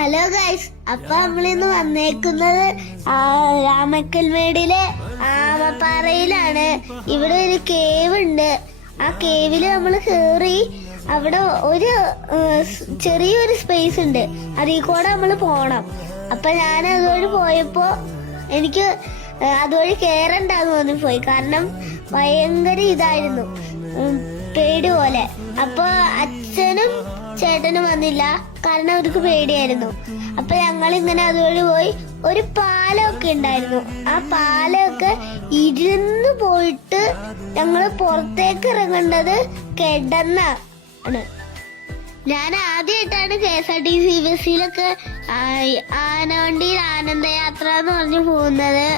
Hello guys അപ്പൊ നമ്മളിന്ന് വന്നേക്കുന്നത് ആ, രാമക്കൽമേടിലെ ആമപ്പാറയിലാണ്. ഇവിടെ ഒരു കേവ് ഉണ്ട്. ആ കേവിൽ നമ്മൾ കേറി അവിടെ ഒരു ചെറിയൊരു സ്പേസ് ഉണ്ട്. അതിൽ കൂടെ നമ്മൾ പോണം. അപ്പൊ ഞാൻ അതുവഴി പോയപ്പോ എനിക്ക് അതുവഴി അതുവഴി കേറണ്ടാന്ന് തോന്നിപ്പോയി കാരണം ഭയങ്കര ഇതായിരുന്നു. പേടി പോലെ. അപ്പൊ അച്ഛനും ചേട്ടനും വന്നില്ല. കാരണം അവർക്ക് പേടിയായിരുന്നു. അപ്പൊ ഞങ്ങൾ ഇങ്ങനെ അതുവഴി പോയി ഒരു പാലമൊക്കെ ഉണ്ടായിരുന്നു. ആ പാലമൊക്കെ ഇരുന്ന് പോയിട്ട് ഞങ്ങൾ പുറത്തേക്ക് ഇറങ്ങേണ്ടത് കിടന്നാണ്. ഞാൻ ആദ്യമായിട്ടാണ് K S R T C ബസ്സിലൊക്കെ ആനവണ്ടിയിൽ ആനന്ദയാത്ര എന്ന് പറഞ്ഞു പോകുന്നത്.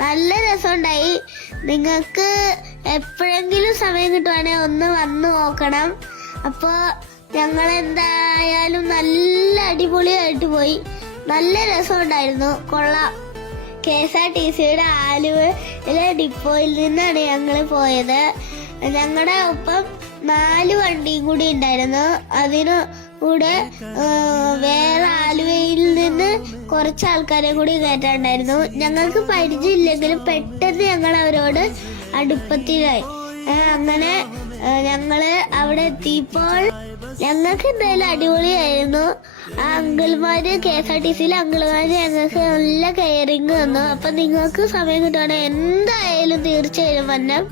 നല്ല രസമുണ്ടായി. നിങ്ങൾക്ക് എപ്പോഴെങ്കിലും സമയം കിട്ടുവാണെങ്കിൽ ഒന്ന് വന്നു നോക്കണം. അപ്പോൾ ഞങ്ങൾ എന്തായാലും നല്ല അടിപൊളിയായിട്ട് പോയി. നല്ല രസമുണ്ടായിരുന്നു. കൊള്ളാം. കെ എസ് ആർ ടി സിയുടെ ആലുവയിലെ ഡിപ്പോയിൽ നിന്നാണ് ഞങ്ങൾ പോയത്. ഞങ്ങളുടെ ഒപ്പം നാല് വണ്ടിയും കൂടി ഉണ്ടായിരുന്നു. അതിനു കൂടെ വേറെ ആലുവയിൽ നിന്ന് കുറച്ച് ആൾക്കാരെ കൂടി കയറ്റാണ്ടായിരുന്നു ഞങ്ങൾക്ക് പരിചയമില്ലെങ്കിലും പെട്ടെന്ന് ഞങ്ങൾ അവരോട് അടുപ്പത്തിലായി. അങ്ങനെ ഞങ്ങൾ അവിടെ എത്തിയപ്പോൾ ഞങ്ങൾക്ക് എന്തായാലും അടിപൊളിയായിരുന്നു. ആ അങ്കിൾമാര് കെ എസ് ആർ ടി സിയിലെ അങ്കിൾമാര് ഞങ്ങൾക്ക് നല്ല കെയറിങ് തന്നു. അപ്പൊ നിങ്ങൾക്ക് സമയം കിട്ടുവാണെങ്കിൽ എന്തായാലും തീർച്ചയായും വന്നം.